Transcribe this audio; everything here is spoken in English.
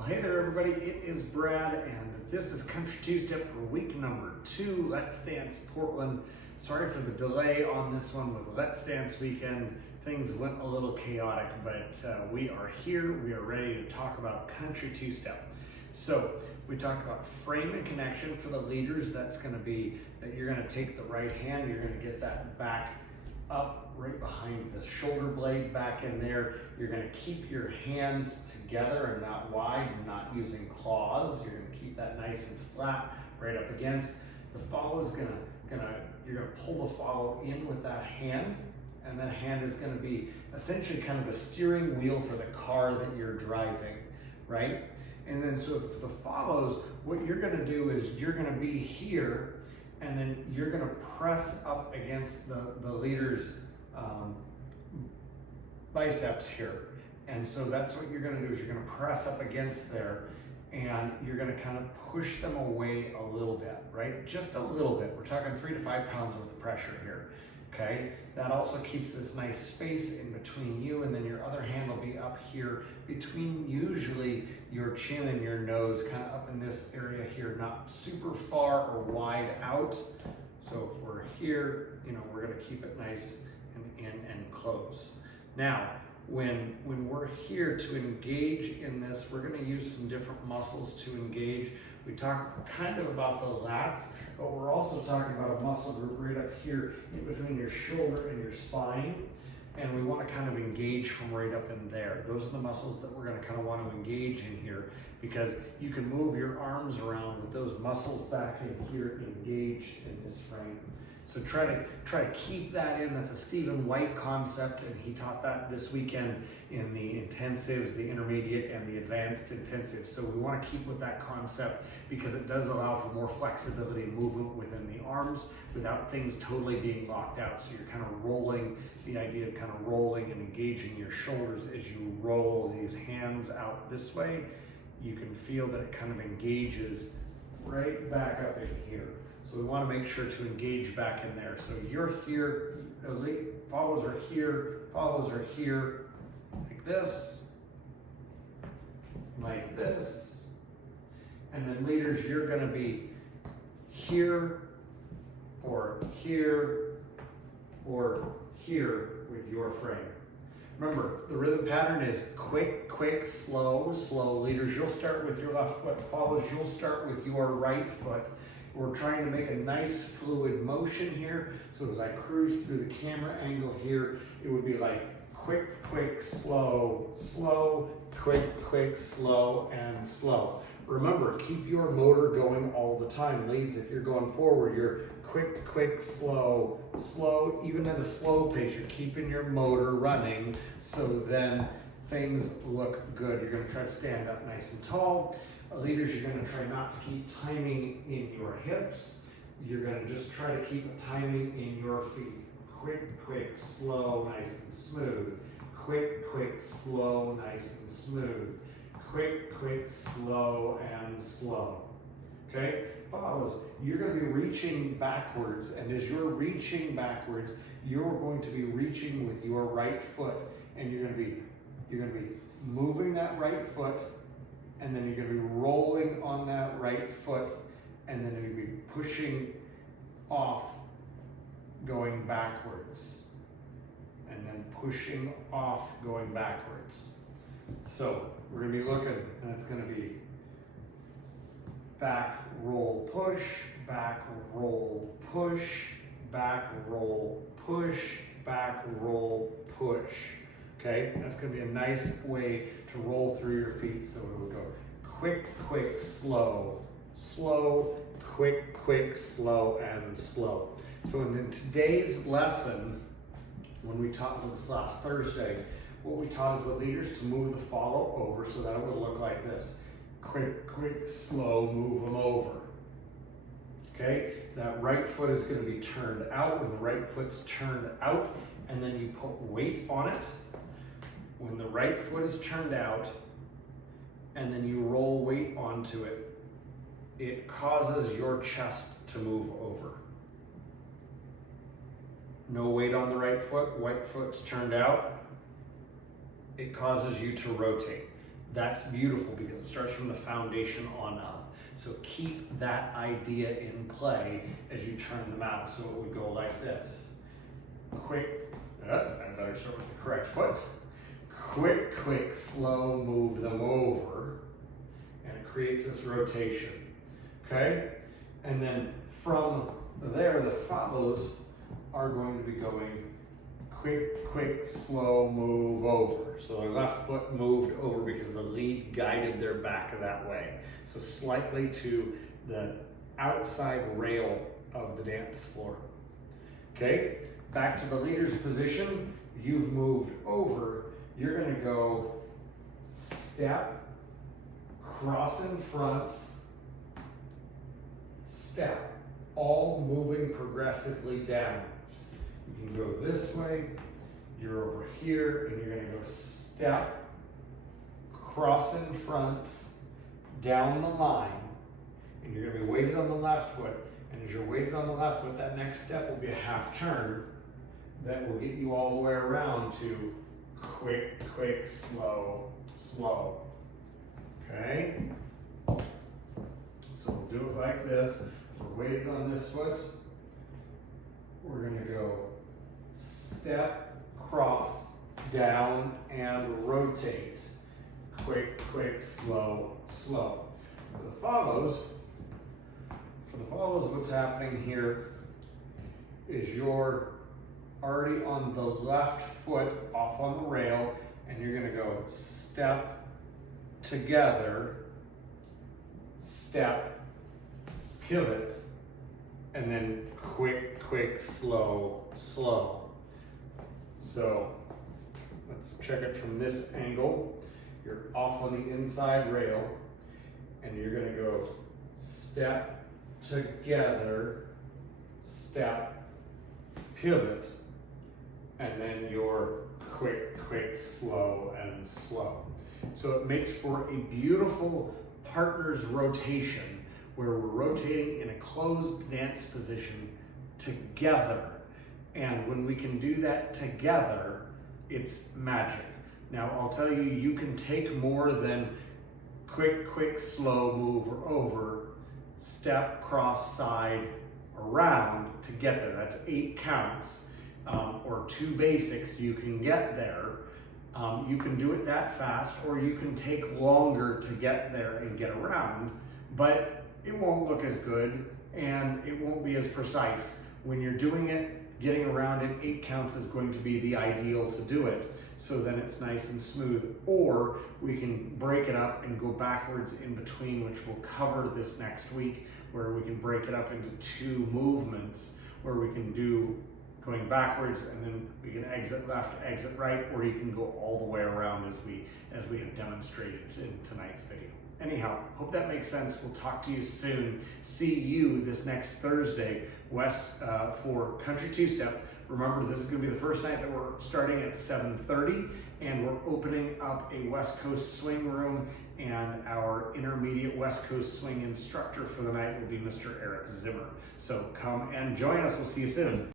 Well, hey there, everybody. It is Brad, and this is Country Two-Step for week number 2, Let's Dance Portland. Sorry for the delay on this one with Let's Dance weekend. Things went a little chaotic, but we are here. We are ready to talk about Country Two-Step. So we talked about frame and connection for the leaders. That's going to be that you're going to take the right hand, you're going to get that back up right behind the shoulder blade back in there. You're going to keep your hands together and not wide, not using claws. You're going to keep that nice and flat right up against. The follow is you're going to pull the follow in with that hand, and that hand is going to be essentially kind of the steering wheel for the car that you're driving, right? And then so for the follows, what you're going to do is you're going to be here, and then you're going to press up against the leader's biceps here. And so that's what you're going to do, is you're going to press up against there, and you're going to kind of push them away a little bit, right? Just a little bit. We're talking 3 to 5 pounds worth of pressure here, okay? That also keeps this nice space in between you, and then your other hand will be up here between usually your chin and your nose, kind of up in this area here, not super far or wide out. So if we're here, we're going to keep it nice and in and close. Now, when we're here to engage in this, we're going to use some different muscles to engage. We talk kind of about the lats, but we're also talking about a muscle group right up here in between your shoulder and your spine. And we want to kind of engage from right up in there. Those are the muscles that we're going to kind of want to engage in here, because you can move your arms around with those muscles back in here engaged in this frame. So try to keep that in. That's a Stephen White concept, and he taught that this weekend in the intensives, the intermediate and the advanced intensives. So we want to keep with that concept, because it does allow for more flexibility and movement within the arms without things totally being locked out. So you're kind of rolling, the idea of kind of rolling and engaging your shoulders as you roll these hands out this way. You can feel that it kind of engages right back up in here. So we want to make sure to engage back in there. So you're here, follows are here, like this, and then leaders, you're going to be here, or here, or here with your frame. Remember, the rhythm pattern is quick, quick, slow, slow. Leaders, you'll start with your left foot. Follows, you'll start with your right foot. We're trying to make a nice fluid motion here. So as I cruise through the camera angle here, it would be like quick, quick, slow, slow, quick, quick, slow, and slow. Remember, keep your motor going all the time. Leads, if you're going forward, you're quick, quick, slow, slow. Even at a slow pace, you're keeping your motor running, so then things look good. You're going to try to stand up nice and tall. Leaders, you're going to try not to keep timing in your hips. You're going to just try to keep timing in your feet. Quick, quick, slow, nice and smooth. Quick, quick, slow, nice and smooth. Quick, quick, slow, and slow. Okay? Follows. You're going to be reaching backwards, and as you're reaching backwards, you're going to be reaching with your right foot, and you're going to be moving that right foot, and then you're going to be rolling on that right foot, and then you're going to be pushing off, going backwards, and then pushing off, going backwards. So we're going to be looking, and it's going to be back, roll, push, back, roll, push, back, roll, push, back, roll, push. Okay, that's going to be a nice way to roll through your feet. So it will go quick, quick, slow, slow, quick, quick, slow, and slow. So in today's lesson, when we taught this last Thursday, what we taught is the leaders to move the follow over, so that it would look like this. Quick, quick, slow, move them over. Okay, that right foot is going to be turned out. When the right foot's turned out, and then you put weight on it. When the right foot is turned out, and then you roll weight onto it, it causes your chest to move over. No weight on the right foot, foot's turned out, it causes you to rotate. That's beautiful because it starts from the foundation on up. So keep that idea in play as you turn them out. So it would go like this. Quick, I better start with the correct foot. Quick, quick, slow, move them over. And it creates this rotation, okay? And then from there, the follows are going to be going quick, quick, slow, move over. So their left foot moved over because the lead guided their back that way. So slightly to the outside rail of the dance floor. Okay, back to the leader's position. You've moved over. You're gonna go step, cross in front, step, all moving progressively down. You can go this way, you're over here, and you're gonna go step, cross in front, down the line, and you're gonna be weighted on the left foot. And as you're weighted on the left foot, that next step will be a half turn that will get you all the way around to quick, quick, slow, slow. Okay? So we'll do it like this. We're weighted on this foot. We're gonna go step, cross, down, and rotate. Quick, quick, slow, slow. For the follows, what's happening here is you're already on the left foot off on the rail, and you're gonna go step together, step, pivot, and then quick, quick, slow, slow. So let's check it from this angle. You're off on the inside rail, and you're gonna go step together, step, pivot, and then your quick, quick, slow, and slow. So it makes for a beautiful partner's rotation where we're rotating in a closed dance position together. And when we can do that together, it's magic. Now, I'll tell you, you can take more than quick, quick, slow, move or over, step, cross, side, around to get there. That's 8 counts, or 2 basics. You can get there. You can do it that fast, or you can take longer to get there and get around, but it won't look as good and it won't be as precise. When you're doing it, getting around in 8 counts is going to be the ideal to do it. So then it's nice and smooth. Or we can break it up and go backwards in between, which we'll cover this next week, where we can break it up into 2 movements, where we can do going backwards and then we can exit left, exit right, or you can go all the way around as we have demonstrated in tonight's video. Anyhow, hope that makes sense. We'll talk to you soon. See you this next Thursday, for Country Two-Step. Remember, this is going to be the first night that we're starting at 7:30, and we're opening up a West Coast swing room, and our intermediate West Coast swing instructor for the night will be Mr. Eric Zimmer. So come and join us. We'll see you soon.